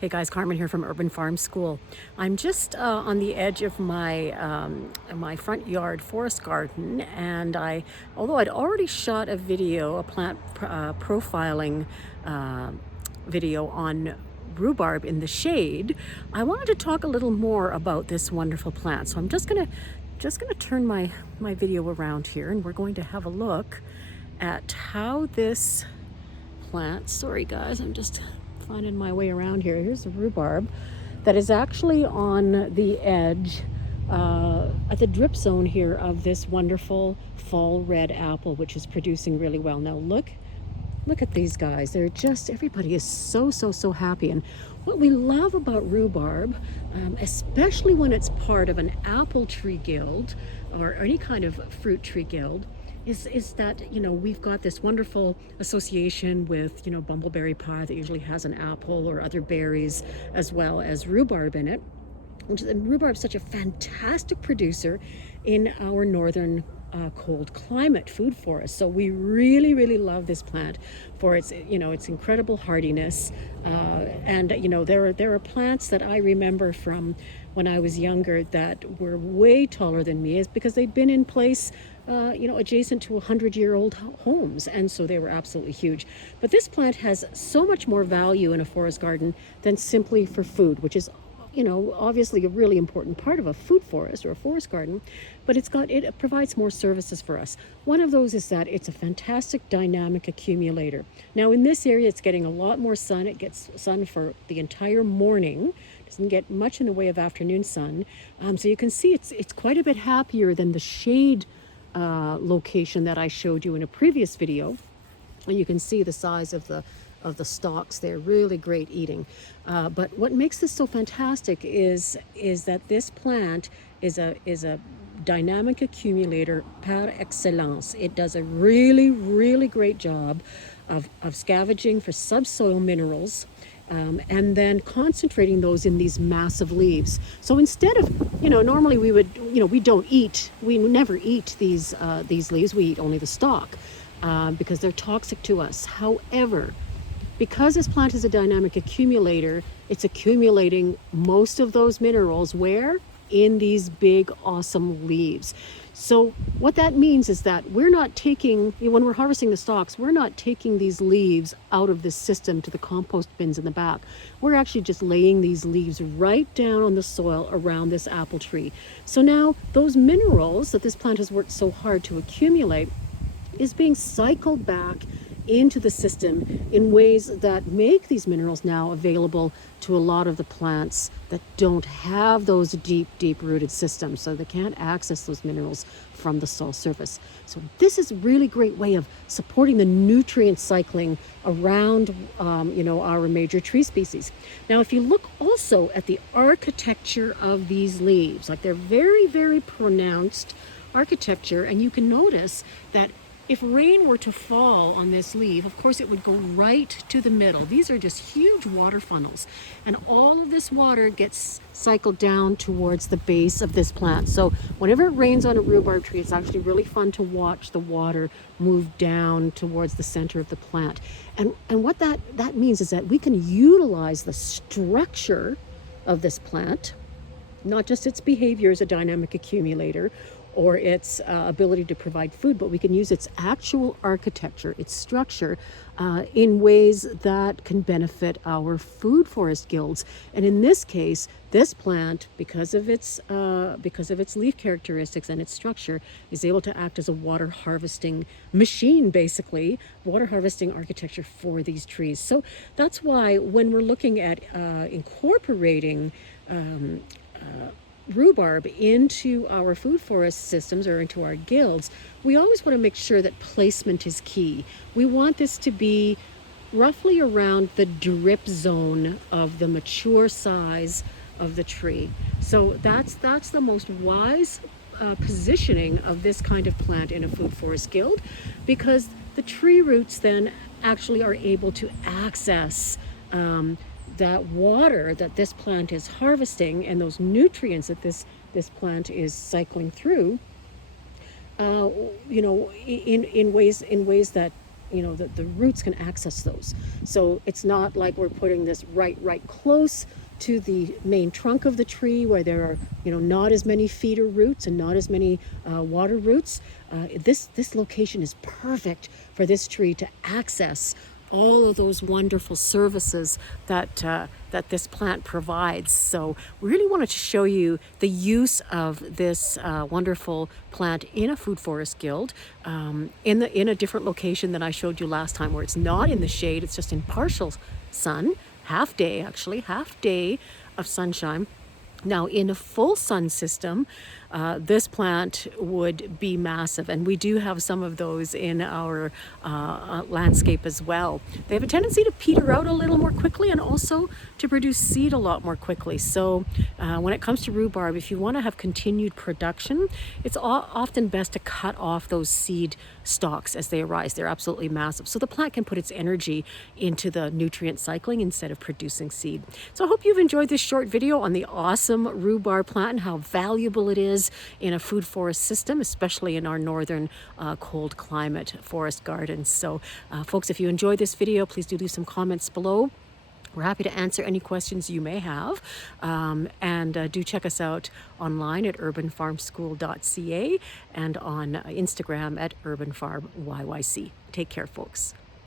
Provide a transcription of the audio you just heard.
Hey guys, Carmen here from Urban Farm School. I'm just on the edge of my front yard forest garden, and although I'd already shot a video, a plant profiling uh, video on rhubarb in the shade, I wanted to talk a little more about this wonderful plant. So I'm just gonna turn my video around here, and we're going to have a look at how this plant. Sorry guys, I'm just finding my way around here. Here's the rhubarb that is actually on the edge at the drip zone here of this wonderful fall red apple, which is producing really well. Now look at these guys. They're just, everybody is so happy. And what we love about rhubarb, especially when it's part of an apple tree guild or any kind of fruit tree guild, is that, we've got this wonderful association with, bumbleberry pie that usually has an apple or other berries as well as rhubarb in it. And rhubarb is such a fantastic producer in our northern cold climate food forest. So we really love this plant for its its incredible hardiness, and there are plants that I remember from when I was younger that were way taller than me, is because they'd been in place adjacent to 100-year-old homes, and so they were absolutely huge. But this plant has so much more value in a forest garden than simply for food, which is obviously a really important part of a food forest or a forest garden, but it provides more services for us. One of those is that it's a fantastic dynamic accumulator. Now in this area, it's getting a lot more sun. It gets sun for the entire morning. Doesn't get much in the way of afternoon sun. So you can see it's quite a bit happier than the shade location that I showed you in a previous video. And you can see the size of the stalks. They're really great eating. But what makes this so fantastic is that this plant is a dynamic accumulator par excellence. It does a really great job of scavenging for subsoil minerals, and then concentrating those in these massive leaves. So instead of, normally we would, we never eat these leaves. We eat only the stalk because they're toxic to us. However, because this plant is a dynamic accumulator, it's accumulating most of those minerals where? In these big, awesome leaves. So what that means is that we're not taking, when we're harvesting the stalks, we're not taking these leaves out of this system to the compost bins in the back. We're actually just laying these leaves right down on the soil around this apple tree. So now those minerals that this plant has worked so hard to accumulate is being cycled back into the system in ways that make these minerals now available to a lot of the plants that don't have those deep rooted systems, so they can't access those minerals from the soil surface. So this is a really great way of supporting the nutrient cycling around our major tree species. Now if you look also at the architecture of these leaves, like they're very pronounced architecture, and you can notice that if rain were to fall on this leaf, of course it would go right to the middle. These are just huge water funnels, and all of this water gets cycled down towards the base of this plant. So whenever it rains on a rhubarb tree, it's actually really fun to watch the water move down towards the center of the plant. And what that means is that we can utilize the structure of this plant, not just its behavior as a dynamic accumulator or its ability to provide food, but we can use its actual architecture, its structure, in ways that can benefit our food forest guilds. And in this case, this plant, because of its leaf characteristics and its structure, is able to act as a water harvesting machine, basically, water harvesting architecture for these trees. So that's why when we're looking at incorporating rhubarb into our food forest systems or into our guilds, we always want to make sure that placement is key. We want this to be roughly around the drip zone of the mature size of the tree. So that's the most wise positioning of this kind of plant in a food forest guild, because the tree roots then actually are able to access that water that this plant is harvesting and those nutrients that this plant is cycling through, in ways that the roots can access those. So it's not like we're putting this right close to the main trunk of the tree where there are not as many feeder roots and not as many water roots. This location is perfect for this tree to access all of those wonderful services that this plant provides. So we really wanted to show you the use of this wonderful plant in a food forest guild in a different location than I showed you last time, where it's not in the shade, it's just in partial sun, half day of sunshine. Now, in a full sun system, this plant would be massive, and we do have some of those in our landscape as well. They have a tendency to peter out a little more quickly and also to produce seed a lot more quickly. So when it comes to rhubarb, if you want to have continued production, it's often best to cut off those seed stalks as they arise. They're absolutely massive. So the plant can put its energy into the nutrient cycling instead of producing seed. So I hope you've enjoyed this short video on the awesome rhubarb plant and how valuable it is in a food forest system, especially in our northern cold climate forest gardens. So folks, if you enjoyed this video, please do leave some comments below. We're happy to answer any questions you may have. And do check us out online at urbanfarmschool.ca and on Instagram at urbanfarmyyc. Take care, folks.